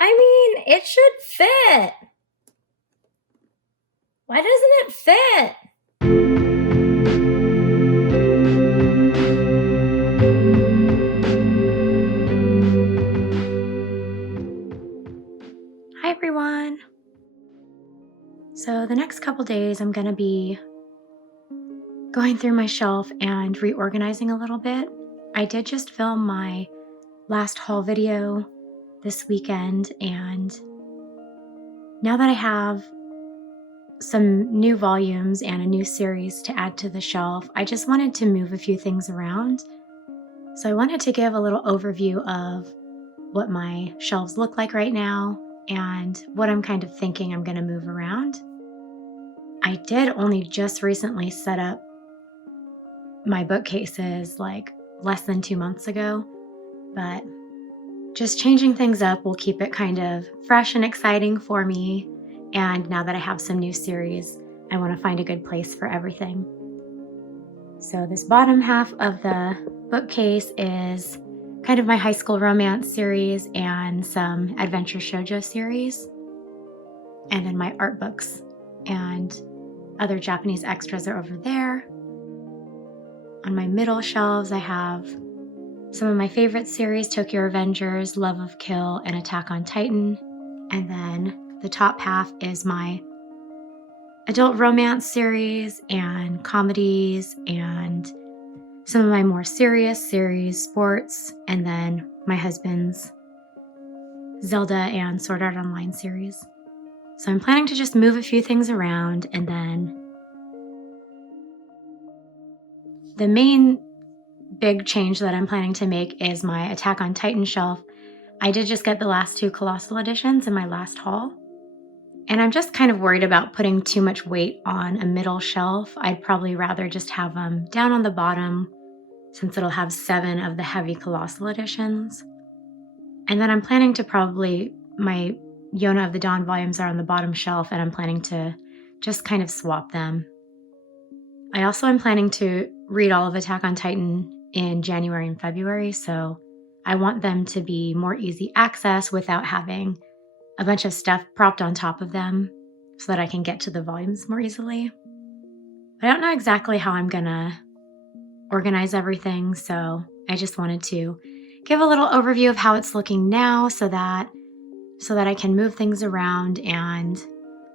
I mean, it should fit. Why doesn't it fit? Hi everyone. So the next couple days I'm going to be going through my shelf and reorganizing a little bit. I did just film my last haul video this weekend, and now that I have some new volumes and a new series to add to the shelf, I just wanted to move a few things around. So I wanted to give a little overview of what my shelves look like right now and what I'm kind of thinking I'm going to move around. I did only just recently set up my bookcases like less than 2 months ago, but just changing things up will keep it kind of fresh and exciting for me. And now that I have some new series, I want to find a good place for everything. So this bottom half of the bookcase is kind of my high school romance series and some adventure shoujo series. And then my art books and other Japanese extras are over there. On my middle shelves, I have some of my favorite series, Tokyo Revengers, Love of Kill, and Attack on Titan. And then the top half is my adult romance series and comedies and some of my more serious series, sports, and then my husband's Zelda and Sword Art Online series. So I'm planning to just move a few things around, and then the main big change that I'm planning to make is my Attack on Titan shelf. I did just get the last 2 Colossal editions in my last haul, and I'm just kind of worried about putting too much weight on a middle shelf. I'd probably rather just have them down on the bottom, since it'll have 7 of the heavy Colossal editions. And then I'm planning to my Yona of the Dawn volumes are on the bottom shelf, and I'm planning to just kind of swap them. I also am planning to read all of Attack on Titan in January and February, so I want them to be more easy access without having a bunch of stuff propped on top of them so that I can get to the volumes more easily. I don't know exactly how I'm gonna organize everything, so I just wanted to give a little overview of how it's looking now so that I can move things around and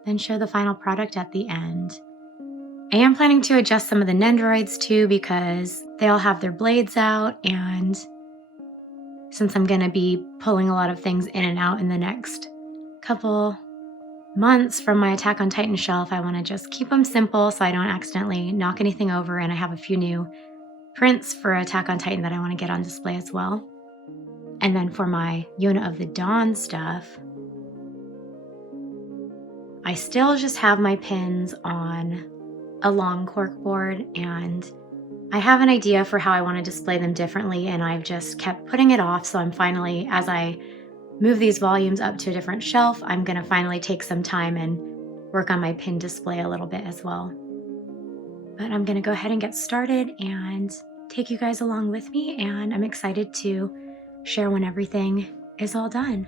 then show the final product at the end. I am planning to adjust some of the Nendoroids too, because they all have their blades out, and since I'm going to be pulling a lot of things in and out in the next couple months from my Attack on Titan shelf, I want to just keep them simple so I don't accidentally knock anything over, and I have a few new prints for Attack on Titan that I want to get on display as well. And then for my Yona of the Dawn stuff, I still just have my pins on a long cork board, and I have an idea for how I want to display them differently, and I've just kept putting it off. So I'm finally, as I move these volumes up to a different shelf, I'm going to finally take some time and work on my pin display a little bit as well. But I'm going to go ahead and get started and take you guys along with me, and I'm excited to share when everything is all done.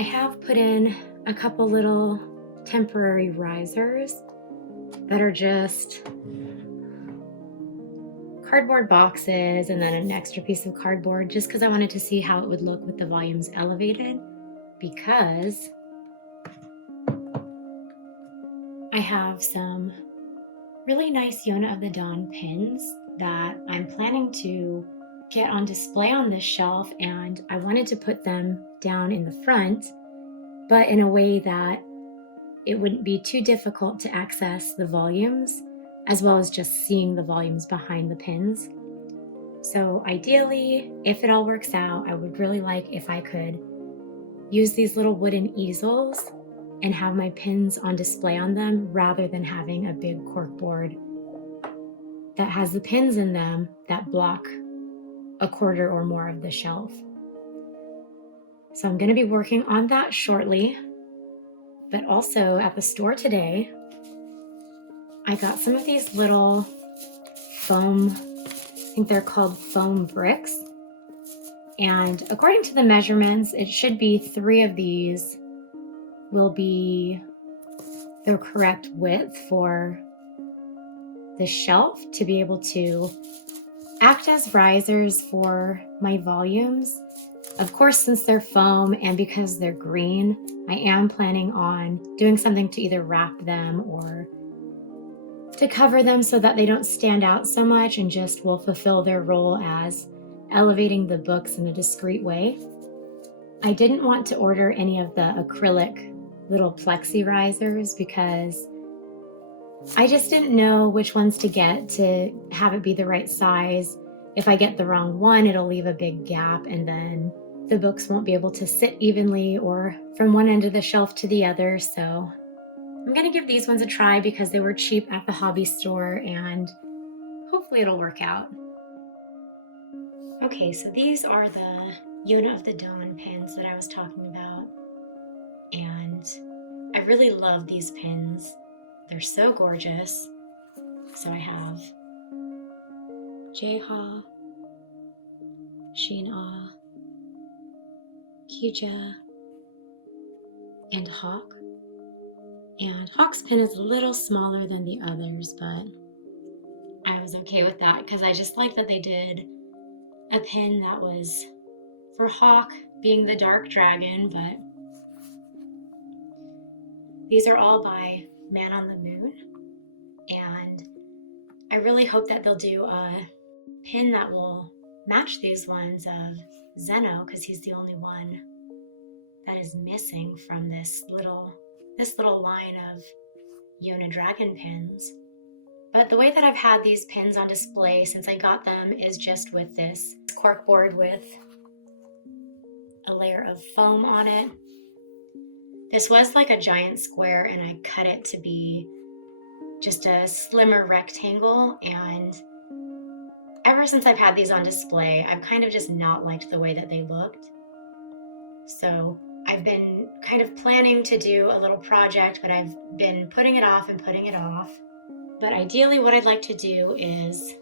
I have put in a couple little temporary risers that are just cardboard boxes and then an extra piece of cardboard, just because I wanted to see how it would look with the volumes elevated, because I have some really nice Yona of the Dawn pins that I'm planning to get on display on this shelf, and I wanted to put them down in the front, but in a way that it wouldn't be too difficult to access the volumes, as well as just seeing the volumes behind the pins. So ideally, if it all works out, I would really like if I could use these little wooden easels and have my pins on display on them, rather than having a big corkboard that has the pins in them that block a quarter or more of the shelf. So I'm going to be working on that shortly. But also at the store today, I got some of these little foam, I think they're called foam bricks. And according to the measurements, it should be 3 of these will be the correct width for the shelf to be able to act as risers for my volumes. Of course, since they're foam and because they're green, I am planning on doing something to either wrap them or to cover them so that they don't stand out so much and just will fulfill their role as elevating the books in a discreet way. I didn't want to order any of the acrylic little plexi risers because I just didn't know which ones to get to have it be the right size. If I get the wrong one, it'll leave a big gap and then the books won't be able to sit evenly or from one end of the shelf to the other. So I'm going to give these ones a try because they were cheap at the hobby store and hopefully it'll work out. Okay, so these are the Yona of the Dawn pins that I was talking about. And I really love these pins. They're so gorgeous. So I have Jeha, Shin-Ah, Kija, and Hawk. And Hawk's pin is a little smaller than the others, but I was okay with that because I just like that they did a pin that was for Hawk being the dark dragon, but these are all by Man on the Moon. And I really hope that they'll do a pin that will match these ones of Zeno, because he's the only one that is missing from this little line of Yona dragon pins. But the way that I've had these pins on display since I got them is just with this corkboard with a layer of foam on it. This was like a giant square and I cut it to be just a slimmer rectangle, and ever since I've had these on display, I've kind of just not liked the way that they looked. So I've been kind of planning to do a little project, but I've been putting it off and putting it off. But ideally what I'd like to do is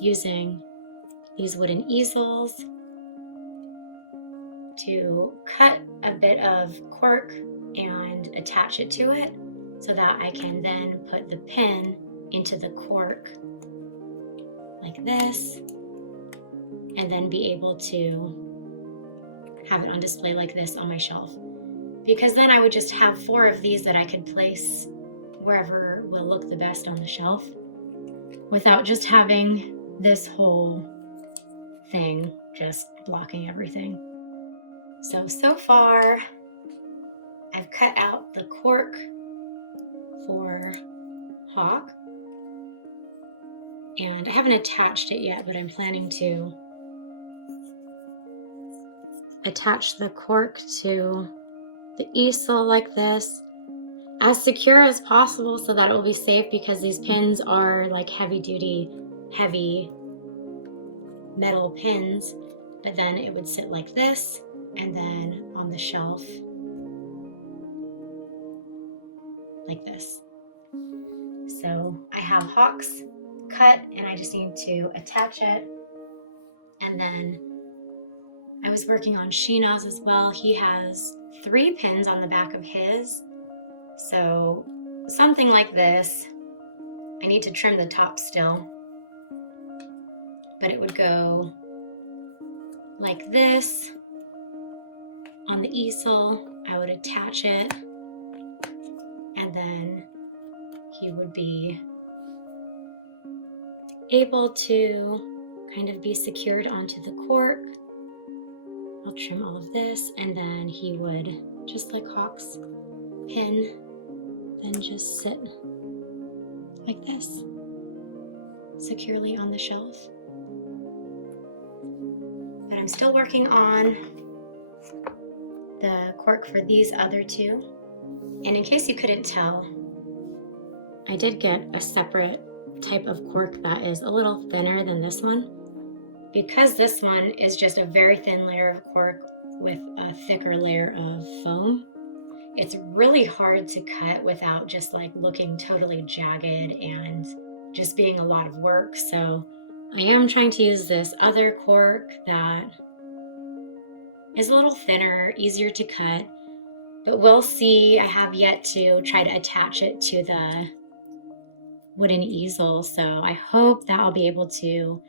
using these wooden easels to cut a bit of cork and attach it to it so that I can then put the pin into the cork like this, and then be able to have it on display like this on my shelf. Because then I would just have 4 of these that I could place wherever will look the best on the shelf without just having this whole thing just blocking everything. So far I've cut out the cork for Hawk, and I haven't attached it yet, but I'm planning to attach the cork to the easel like this, as secure as possible so that it will be safe, because these pins are like heavy metal pins. But then it would sit like this and then on the shelf like this. So I have Hawk's cut and I just need to attach it. And then I was working on Sheena's as well. He has 3 pins on the back of his. So something like this. I need to trim the top still, but it would go like this. On the easel, I would attach it, and then he would be able to kind of be secured onto the cork. I'll trim all of this, and then he would, just like Hawk's pin, then just sit like this, securely on the shelf. But I'm still working on the cork for these other 2. And in case you couldn't tell, I did get a separate type of cork that is a little thinner than this one. Because this one is just a very thin layer of cork with a thicker layer of foam, it's really hard to cut without just like looking totally jagged and just being a lot of work. So I am trying to use this other cork that is a little thinner, easier to cut, but we'll see. I have yet to try to attach it to the wooden easel, so I hope that I'll be able to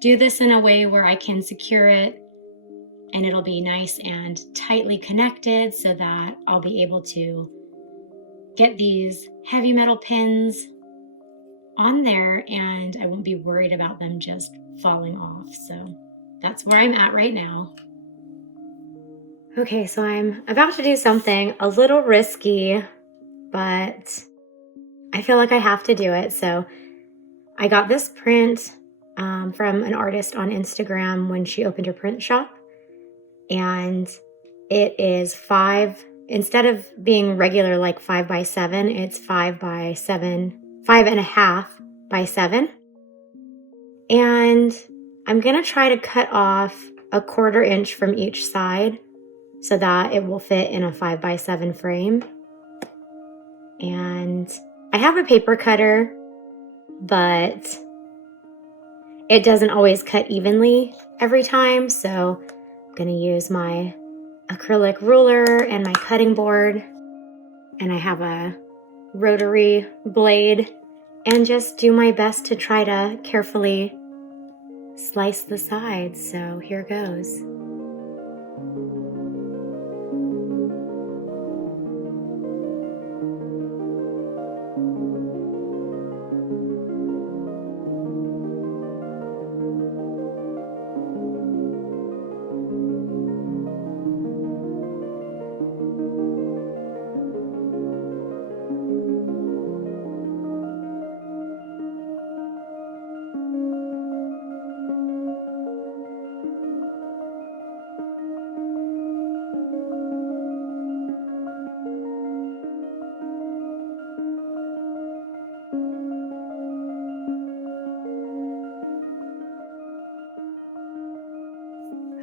do this in a way where I can secure it and it'll be nice and tightly connected so that I'll be able to get these heavy metal pins on there and I won't be worried about them just falling off. So that's where I'm at right now. Okay, so I'm about to do something a little risky, but I feel like I have to do it. So I got this print from an artist on Instagram when she opened her print shop. And it is 5, instead of being regular like 5 by 7, it's 5 by 7, 5.5 by 7. And I'm going to try to cut off 1/4 inch from each side so that it will fit in a 5 by 7 frame. And I have a paper cutter, but it doesn't always cut evenly every time. So I'm going to use my acrylic ruler and my cutting board. And I have a rotary blade and just do my best to try to carefully slice the sides. So here goes.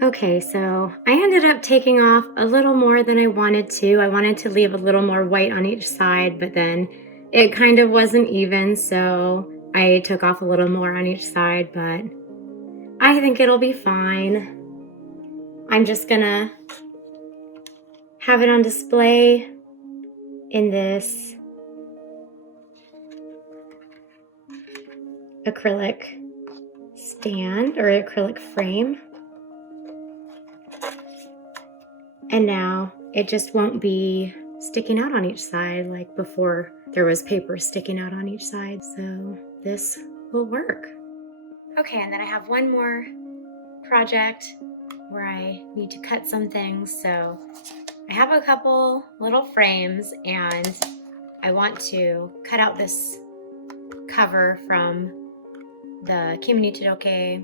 Okay, so I ended up taking off a little more than I wanted to. I wanted to leave a little more white on each side, but then it kind of wasn't even, so I took off a little more on each side, but I think it'll be fine. I'm just gonna have it on display in this acrylic stand or acrylic frame. And now it just won't be sticking out on each side like before there was paper sticking out on each side. So this will work. Okay, and then I have one more project where I need to cut some things. So I have a couple little frames and I want to cut out this cover from the Kimi todoke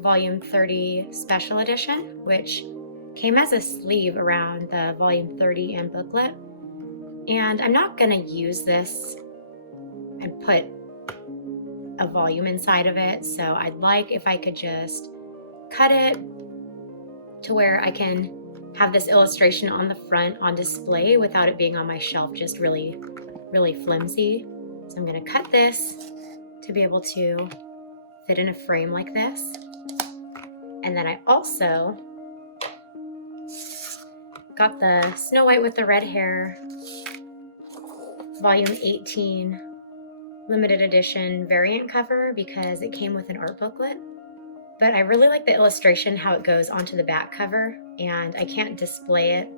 volume 30 special edition, which came as a sleeve around the volume 30 and booklet. And I'm not gonna use this and put a volume inside of it. So I'd like if I could just cut it to where I can have this illustration on the front on display without it being on my shelf, just really, really flimsy. So I'm gonna cut this to be able to fit in a frame like this. And then I also Got the Snow White with the Red Hair, volume 18, limited edition variant cover because it came with an art booklet. But I really like the illustration, how it goes onto the back cover, and I can't display it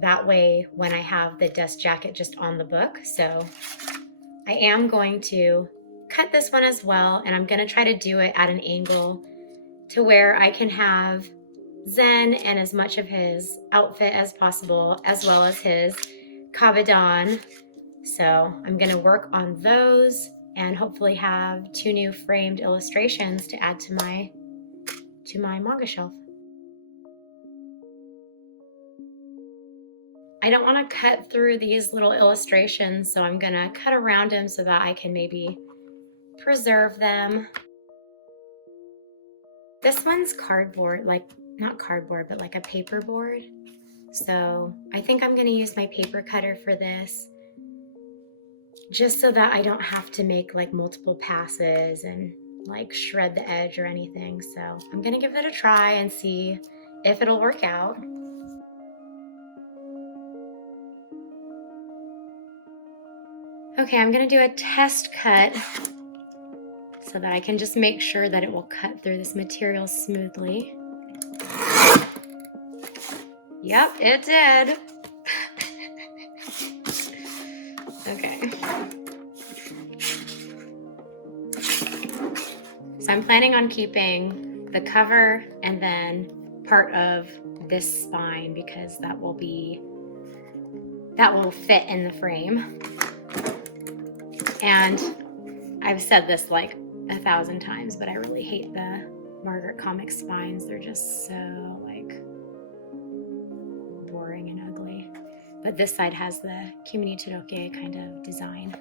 that way when I have the dust jacket just on the book. So I am going to cut this one as well, and I'm going to try to do it at an angle to where I can have Zen and as much of his outfit as possible, as well as his kabadan. So I'm going to work on those and hopefully have 2 new framed illustrations to add to my manga shelf. I don't want to cut through these little illustrations, so I'm going to cut around them so that I can maybe preserve them. This one's cardboard, like not cardboard, but like a paper board. So I think I'm going to use my paper cutter for this, just so that I don't have to make like multiple passes and like shred the edge or anything. So I'm going to give it a try and see if it'll work out. Okay, I'm going to do a test cut so that I can just make sure that it will cut through this material smoothly. Yep, it did. Okay. So I'm planning on keeping the cover and then part of this spine because that will fit in the frame. And I've said this like 1,000 times, but I really hate the Margaret comic spines. They're just so like boring and ugly. But this side has the kimi todoke kind of design.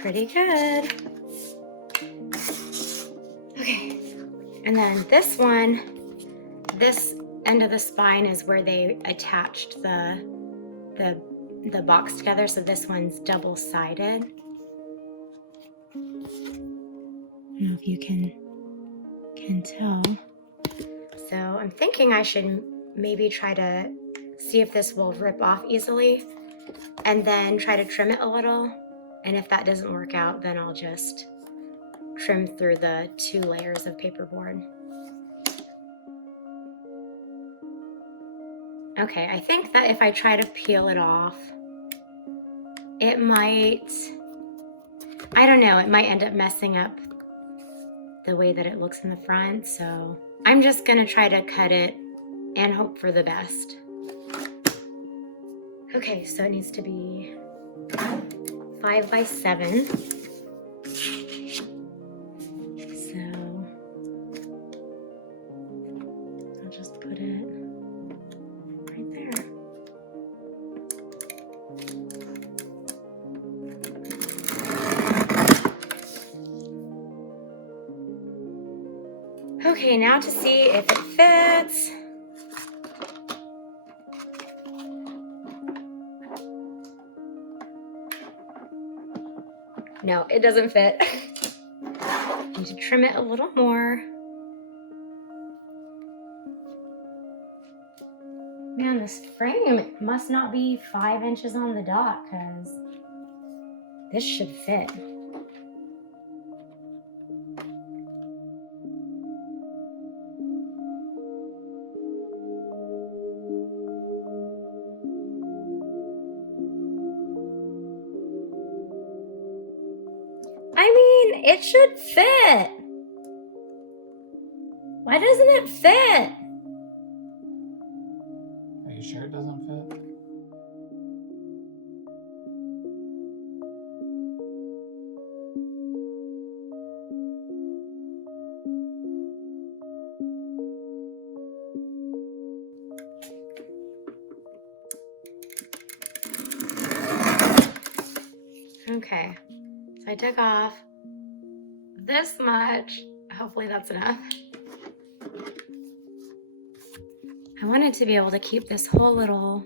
Pretty good. Okay, and then this one, this end of the spine is where they attached the box together, so this one's double-sided. I don't know if you can tell. So I'm thinking I should maybe try to see if this will rip off easily and then try to trim it a little. And if that doesn't work out, then I'll just trim through the 2 layers of paperboard. Okay, I think that if I try to peel it off, it might, I don't know, it might end up messing up the way that it looks in the front. So I'm just gonna try to cut it and hope for the best. Okay, so it needs to be 5 by 7. So I'll just put it right there. Okay, now to see if it fits. No, it doesn't fit. Need to trim it a little more. Man, this frame must not be 5 inches on the dot, because this should fit. I mean, it should fit. Why doesn't it fit? Are you sure it doesn't fit? Okay, so I took off this much. Hopefully that's enough. I wanted to be able to keep this whole little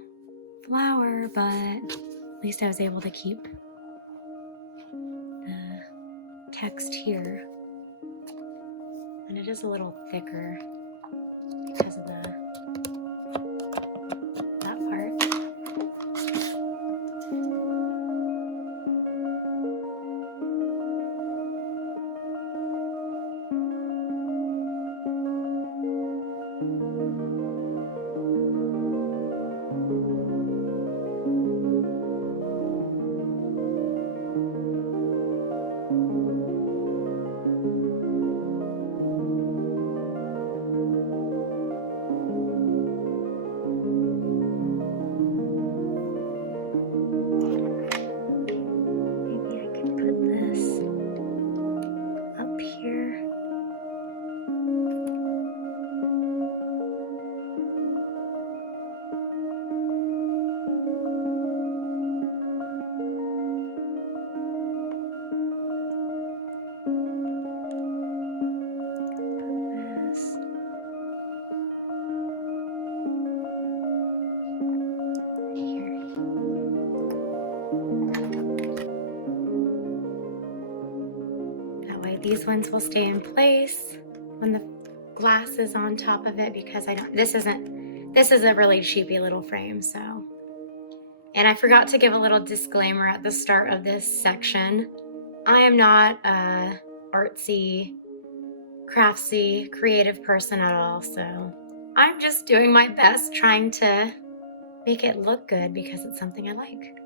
flower, but at least I was able to keep the text here. And it is a little thicker because of that part. These ones will stay in place when the glass is on top of it, because this is a really cheapy little frame, so. And I forgot to give a little disclaimer at the start of this section. I am not a artsy, craftsy, creative person at all, so I'm just doing my best trying to make it look good because it's something I like.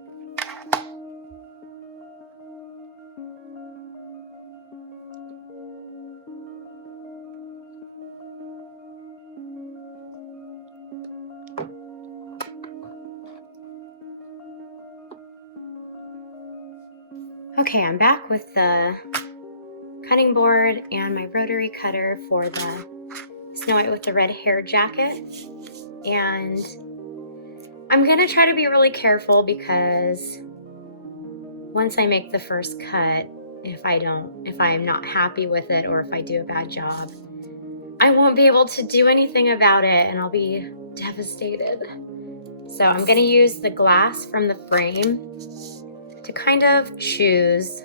Okay, I'm back with the cutting board and my rotary cutter for the Snow White with the Red Hair jacket. And I'm gonna try to be really careful, because once I make the first cut, if I am not happy with it, or if I do a bad job, I won't be able to do anything about it and I'll be devastated. So I'm gonna use the glass from the frame to kind of choose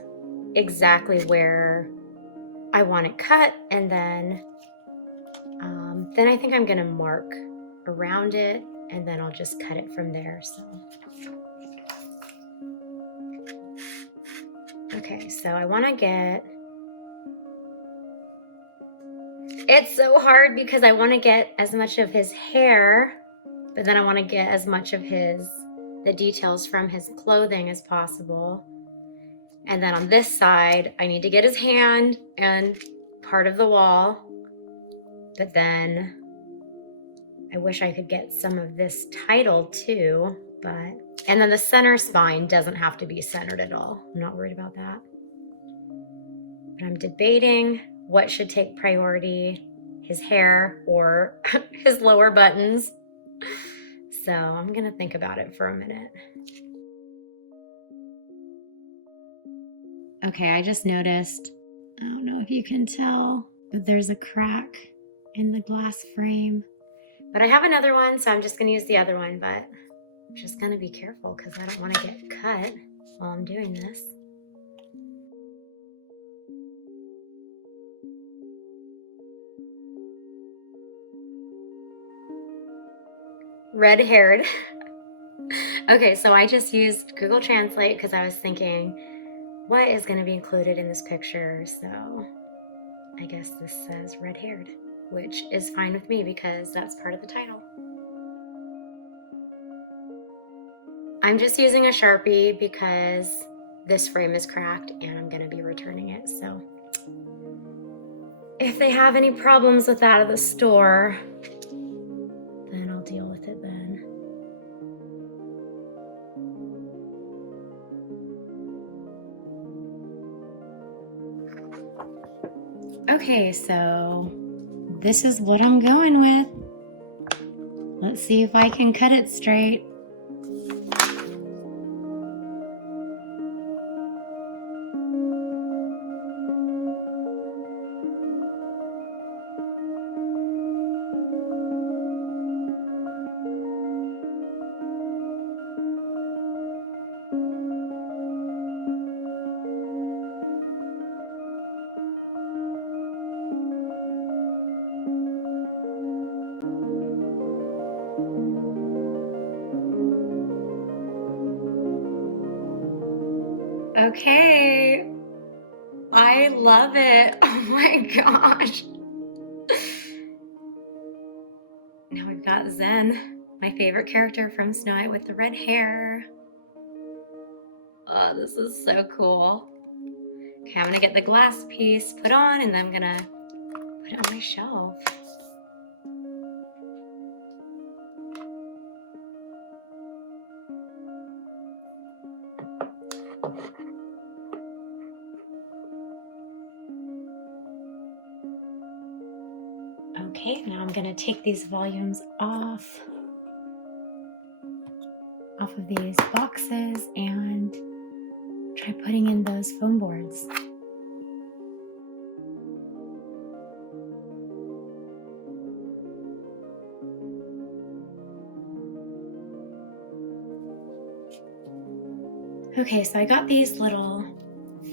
exactly where I want it cut, and then I think I'm gonna mark around it, and then I'll just cut it from there. So okay, so I want to get, it's so hard because I want to get as much of his hair, but then I want to get as much of the details from his clothing as possible. And then on this side, I need to get his hand and part of the wall, but then I wish I could get some of this title too, and then the center spine doesn't have to be centered at all. I'm not worried about that. But I'm debating what should take priority, his hair or his lower buttons. So I'm gonna think about it for a minute. Okay, I just noticed, I don't know if you can tell, but there's a crack in the glass frame. But I have another one, so I'm just gonna use the other one, but I'm just gonna be careful because I don't want to get cut while I'm doing this. Red-haired. Okay, so I just used Google Translate because I was thinking, what is going to be included in this picture? So I guess this says red-haired, which is fine with me because that's part of the title. I'm just using a Sharpie because this frame is cracked and I'm going to be returning it. So if they have any problems with that at the store, then I'll deal with it then. Okay, so this is what I'm going with. Let's see if I can cut it straight. Okay. I love it. Oh my gosh. Now we've got Zen, my favorite character from Snow White with the red hair. Oh, this is so cool. Okay, I'm gonna get the glass piece put on and then I'm gonna put it on my shelf. Okay, now I'm gonna take these volumes off of these boxes and try putting in those foam boards. Okay, so I got these little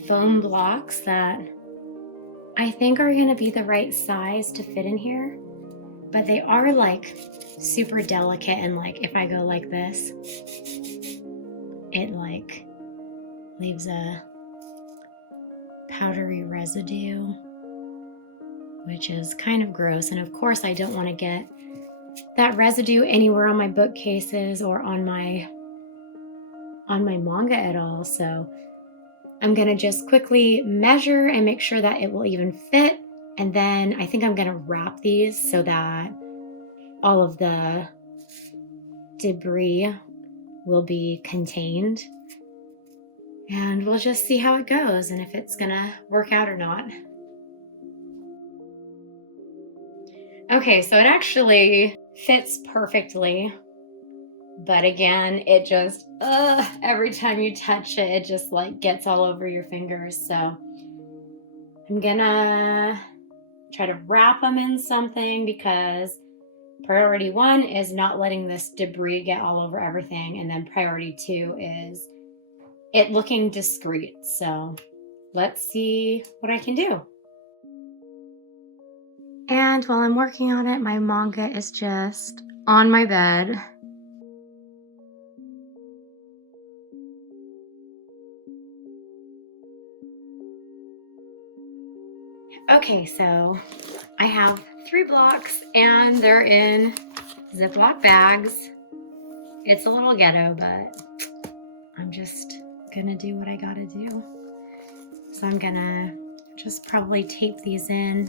foam blocks that I think are gonna be the right size to fit in here, but they are like super delicate, and like if I go like this, it like leaves a powdery residue, which is kind of gross. And of course I don't want to get that residue anywhere on my bookcases or on my manga at all. So I'm gonna just quickly measure and make sure that it will even fit. And then I think I'm gonna wrap these so that all of the debris will be contained. And we'll just see how it goes and if it's gonna work out or not. Okay, so it actually fits perfectly. But again, it just, every time you touch it, it just like gets all over your fingers. So I'm gonna try to wrap them in something because priority 1 is not letting this debris get all over everything. And then priority 2 is it looking discreet. So let's see what I can do. And while I'm working on it, my manga is just on my bed. Okay, so I have 3 blocks and they're in Ziploc bags. It's a little ghetto, but I'm just gonna do what I gotta do. So I'm gonna just probably tape these in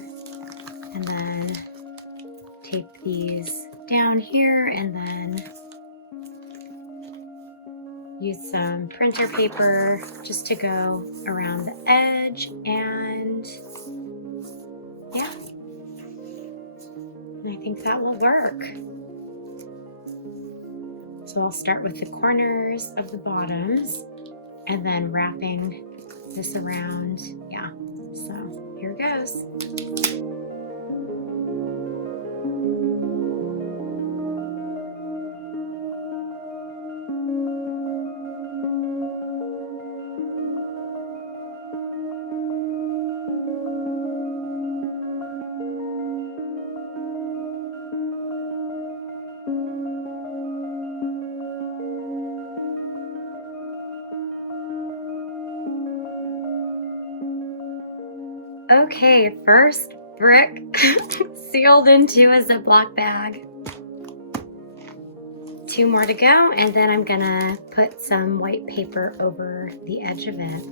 and then tape these down here and then use some printer paper just to go around the edge, and yeah, I think that will work. So I'll start with the corners of the bottoms and then wrapping this around. Yeah, so here goes. Okay, first brick sealed into a Ziploc bag. 2 more to go, and then I'm gonna put some white paper over the edge of it.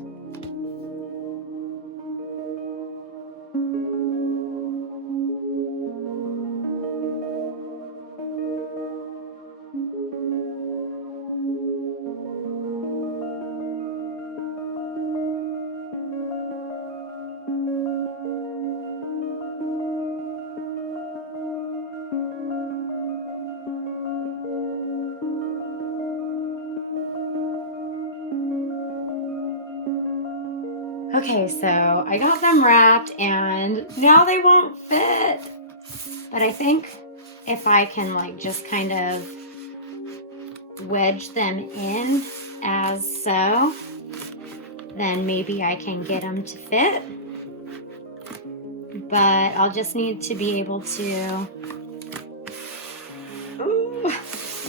Okay, so I got them wrapped and now they won't fit. But I think if I can like just kind of wedge them in as so, then maybe I can get them to fit. But I'll just need to be able to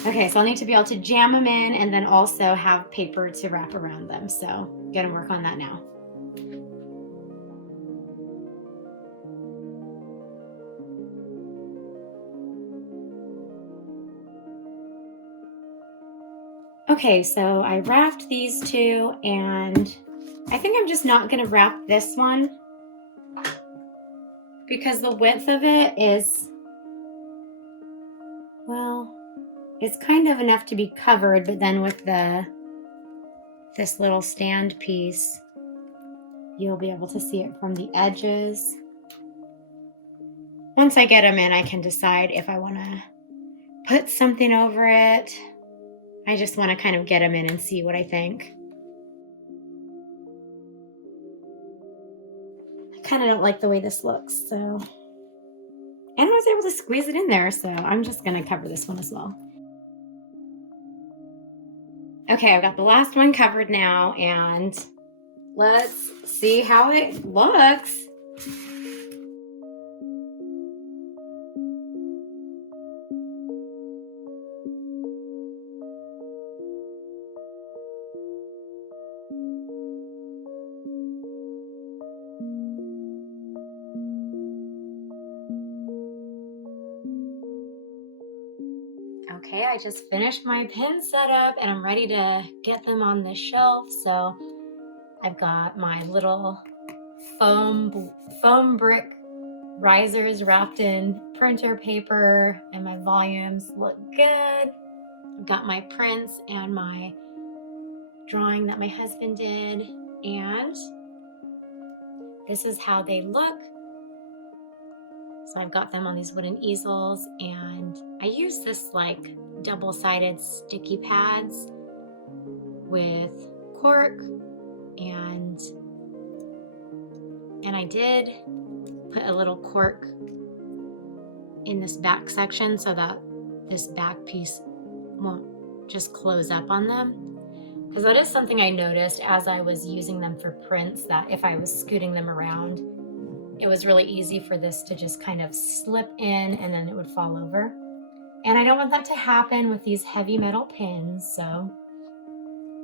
Okay, so I'll need to be able to jam them in and then also have paper to wrap around them. So gonna work on that now. Okay, so I wrapped these two, and I think I'm just not gonna wrap this one because the width of it is, well, it's kind of enough to be covered, but then with this little stand piece, you'll be able to see it from the edges. Once I get them in, I can decide if I want to put something over it. I just want to kind of get them in and see what I think. I kind of don't like the way this looks, so. And I was able to squeeze it in there, so I'm just going to cover this one as well. Okay, I've got the last one covered now, and let's see how it looks. Okay, I just finished my pin setup and I'm ready to get them on the shelf. So I've got my little foam brick risers wrapped in printer paper, and my volumes look good. I've got my prints and my drawing that my husband did, and this is how they look. So I've got them on these wooden easels, and I use this like double-sided sticky pads with cork, and I did put a little cork in this back section so that this back piece won't just close up on them, because that is something I noticed as I was using them for prints, that if I was scooting them around, it was really easy for this to just kind of slip in and then it would fall over. And I don't want that to happen with these heavy metal pins, so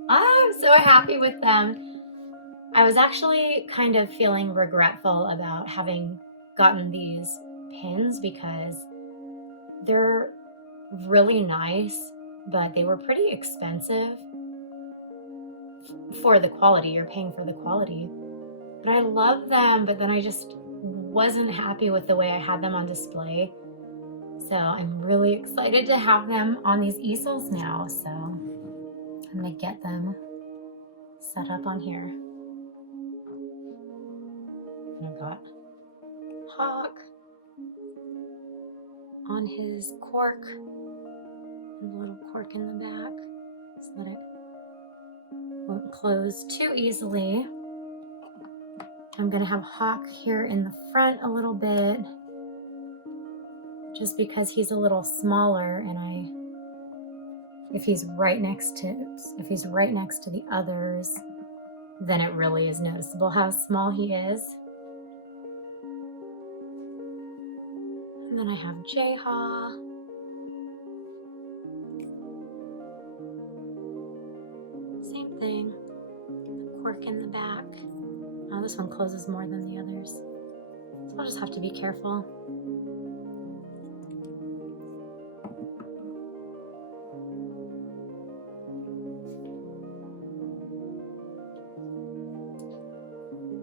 I'm so happy with them. I was actually kind of feeling regretful about having gotten these pins because they're really nice, but they were pretty expensive for the quality. You're paying for the quality. But I love them, but then I just wasn't happy with the way I had them on display. So I'm really excited to have them on these easels now. So I'm gonna get them set up on here. And I've got Hawk on his cork, and a little cork in the back so that it won't close too easily. I'm gonna have Hawk here in the front a little bit, just because he's a little smaller, and if he's right next to the others, then it really is noticeable how small he is. And then I have J-Haw. Same thing, the cork in the back. Oh, this one closes more than the others, so I'll just have to be careful.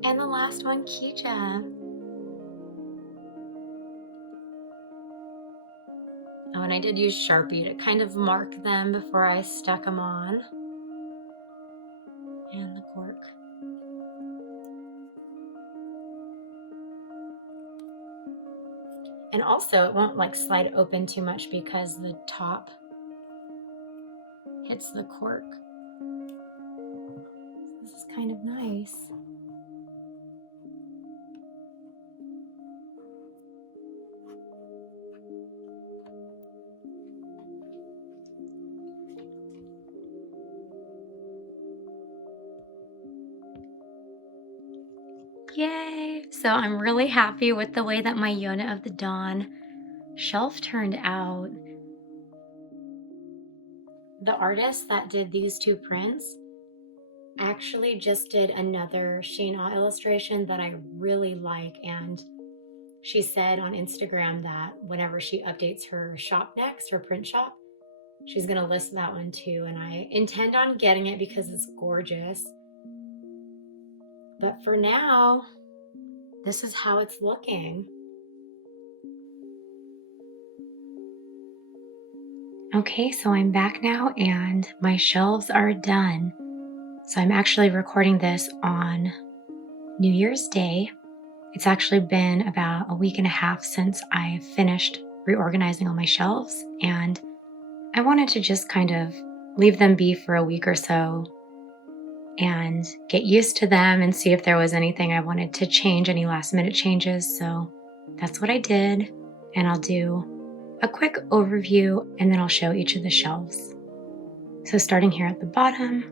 And the last one, Kija. Oh, and I did use Sharpie to kind of mark them before I stuck them on. And the cork. And also it won't like slide open too much because the top hits the cork. This is kind of nice. Yay! So I'm really happy with the way that my Yona of the Dawn shelf turned out. the artist that did these two prints actually just did another Shayna illustration that I really like, and she said on Instagram that whenever she updates her shop next, her print shop, she's gonna list that one too, and I intend on getting it because it's gorgeous. But for now, this is how it's looking. Okay, so I'm back now and my shelves are done. So I'm actually recording this on New Year's Day. It's actually been about a week and a half since I finished reorganizing all my shelves, and I wanted to just kind of leave them be for a week or so and get used to them and see if there was anything I wanted to change, any last minute changes. So that's what I did, and I'll do a quick overview and then I'll show each of the shelves. So starting here at the bottom,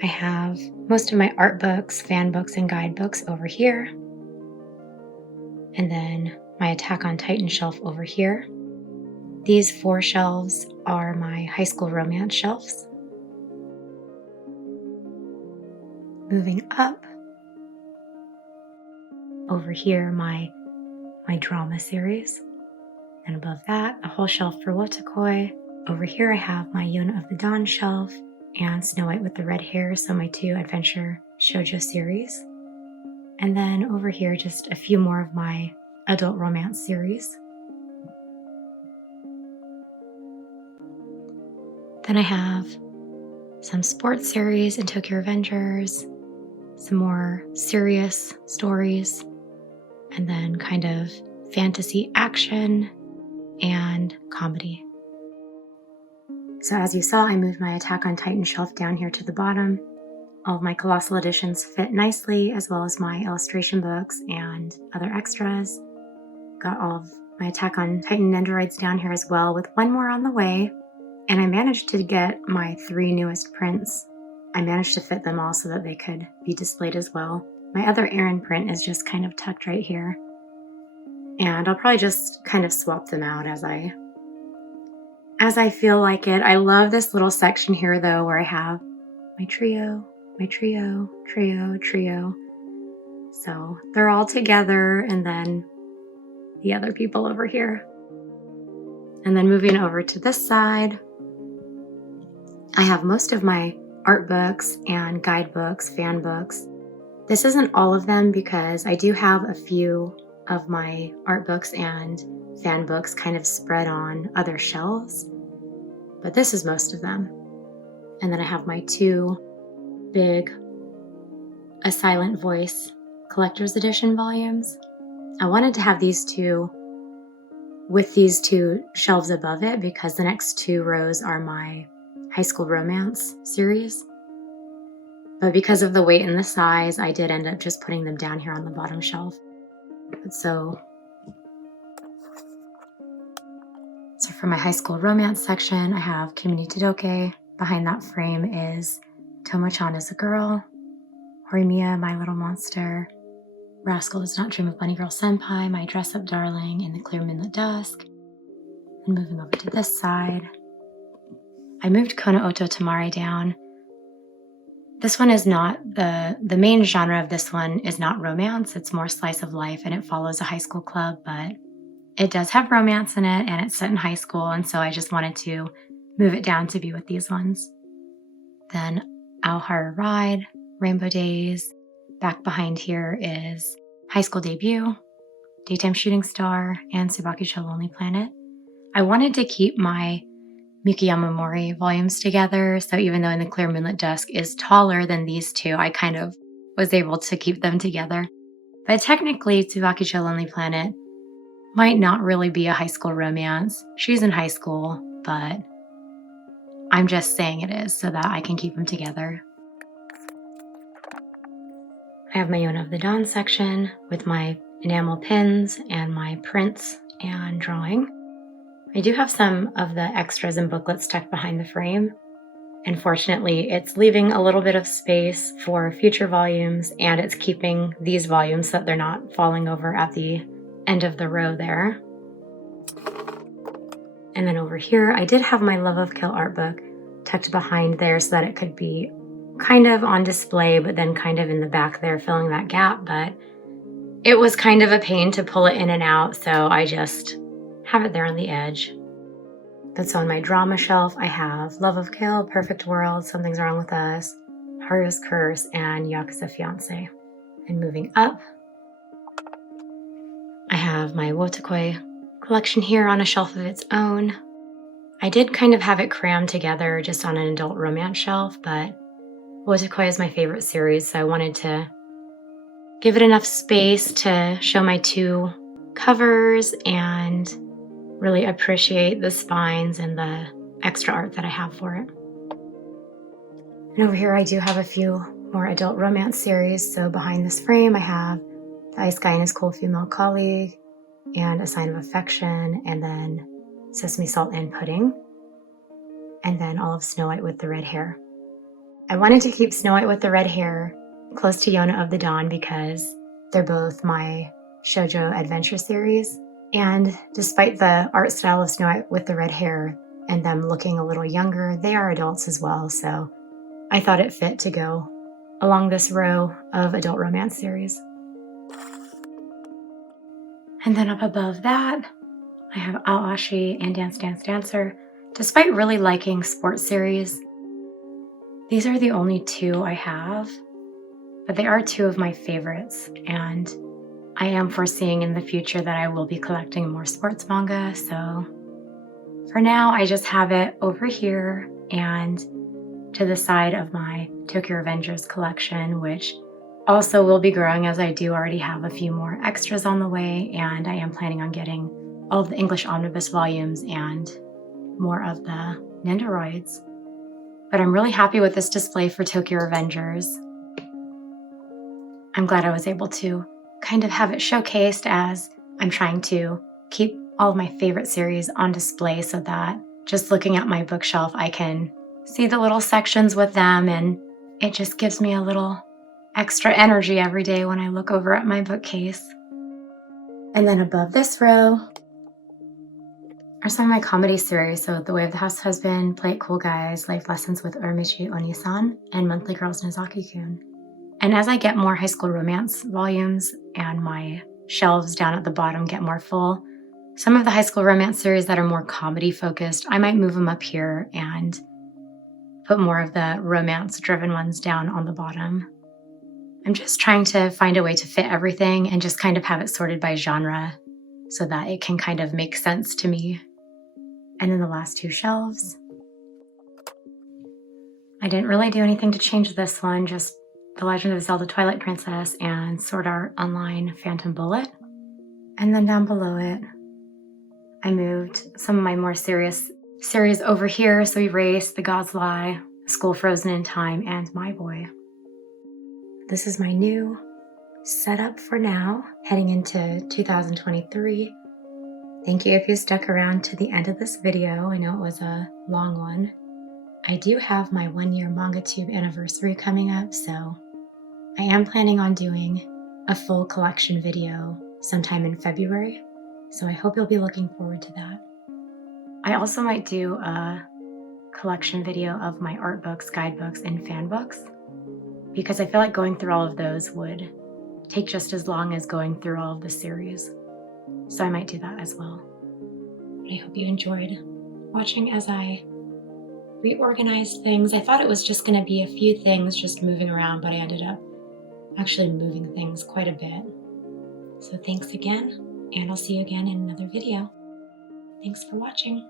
I have most of my art books, fan books, and guidebooks over here. And then my Attack on Titan shelf over here. These 4 shelves are my high school romance shelves. Moving up, over here my drama series. And above that, a whole shelf for Wotakoi. Over here I have my Yona of the Dawn shelf and Snow White with the Red Hair, so my 2 adventure shoujo series. And then over here, just a few more of my adult romance series. Then I have some sports series and Tokyo Revengers, some more serious stories, and then kind of fantasy action and comedy. So as you saw, I moved my Attack on Titan shelf down here to the bottom. All of my Colossal editions fit nicely, as well as my illustration books and other extras. Got all of my Attack on Titan Nendoroids down here as well, with one more on the way. And I managed to get my 3 newest prints. I managed to fit them all so that they could be displayed as well. My other Aaron print is just kind of tucked right here. And I'll probably just kind of swap them out as I feel like it. I love this little section here though, where I have my trio. So they're all together, and then the other people over here. And then moving over to this side, I have most of my art books and guidebooks, fan books. This isn't all of them because I do have a few of my art books and fan books kind of spread on other shelves, but this is most of them. And then I have my 2 big A Silent Voice collector's edition volumes. I wanted to have these 2 with these 2 shelves above it because the next 2 rows are my high school romance series. But because of the weight and the size, I did end up just putting them down here on the bottom shelf. So for my high school romance section, I have Kimi Todoke. Behind that frame is Tomo-chan is a Girl, Horimiya, My Little Monster, Rascal Does Not Dream of Bunny Girl Senpai, My Dress Up Darling, In the Clear Moonlit Dusk. And moving over to this side, I moved Kono Oto Tamare down. This one is not, the main genre of this one is not romance, it's more slice of life, and it follows a high school club, but it does have romance in it, and it's set in high school, and so I just wanted to move it down to be with these ones. Then Aoharu Ride, Rainbow Days. Back behind here is High School Debut, Daytime Shooting Star, and Tsubakicho Lonely Planet. I wanted to keep my Mikuyama Mori volumes together, so even though In the Clear Moonlit Dusk is taller than these 2, I kind of was able to keep them together. But technically, Tsubakicho Lonely Planet might not really be a high school romance. She's in high school, but I'm just saying it is so that I can keep them together. I have my Yona of the Dawn section with my enamel pins and my prints and drawing. I do have some of the extras and booklets tucked behind the frame. And fortunately, it's leaving a little bit of space for future volumes, and it's keeping these volumes so that they're not falling over at the end of the row there. And then over here, I did have my Love of Kill art book tucked behind there so that it could be kind of on display, but then kind of in the back there filling that gap. But it was kind of a pain to pull it in and out, so I just have it there on the edge. But so on my drama shelf, I have Love of Kill, Perfect World, Something's Wrong with Us, Haru's Curse, and Yakuza Fiancé. And moving up, I have my Wotakoi collection here on a shelf of its own. I did kind of have it crammed together just on an adult romance shelf, but Wotakoi is my favorite series, so I wanted to give it enough space to show my 2 covers and really appreciate the spines and the extra art that I have for it. And over here I do have a few more adult romance series. So behind this frame I have The Ice Guy and His Cool Female Colleague and A Sign of Affection, and then Sesame Salt and Pudding, and then all of Snow White with the red hair. I wanted to keep Snow White with the red hair close to Yona of the Dawn because they're both my shoujo adventure series. And despite the art style of Snow White with the red hair and them looking a little younger, they are adults as well. So I thought it fit to go along this row of adult romance series. And then up above that, I have Aoashi and Dance Dance Dancer. Despite really liking sports series, these are the only 2 I have, but they are 2 of my favorites, and I am foreseeing in the future that I will be collecting more sports manga, so for now I just have it over here and to the side of my Tokyo Revengers collection, which also will be growing as I do already have a few more extras on the way, and I am planning on getting all of the English omnibus volumes and more of the Nendoroids. But I'm really happy with this display for Tokyo Revengers. I'm glad I was able to kind of have it showcased as I'm trying to keep all of my favorite series on display so that just looking at my bookshelf, I can see the little sections with them, and it just gives me a little extra energy every day when I look over at my bookcase. And then above this row are some of my comedy series. So The Way of the House Husband, Play It Cool Guys, Life Lessons with Uramichi Onisan, and Monthly Girls Nozaki-kun. And as I get more high school romance volumes and my shelves down at the bottom get more full, some of the high school romance series that are more comedy focused, I might move them up here and put more of the romance driven ones down on the bottom. I'm just trying to find a way to fit everything and just kind of have it sorted by genre so that it can kind of make sense to me. And then the last 2 shelves, I didn't really do anything to change this one, just The Legend of Zelda Twilight Princess and Sword Art Online Phantom Bullet. And then down below it, I moved some of my more serious series over here. So Erase, The God's Lie, School Frozen in Time, and My Boy. This is my new setup for now, heading into 2023. Thank you if you stuck around to the end of this video. I know it was a long one. I do have my 1-year MangaTube anniversary coming up, so I am planning on doing a full collection video sometime in February, so I hope you'll be looking forward to that. I also might do a collection video of my art books, guidebooks, and fan books, because I feel like going through all of those would take just as long as going through all of the series. So I might do that as well. But I hope you enjoyed watching as I reorganized things. I thought it was just going to be a few things just moving around, but I ended up actually moving things quite a bit. So thanks again, and I'll see you again in another video. Thanks for watching.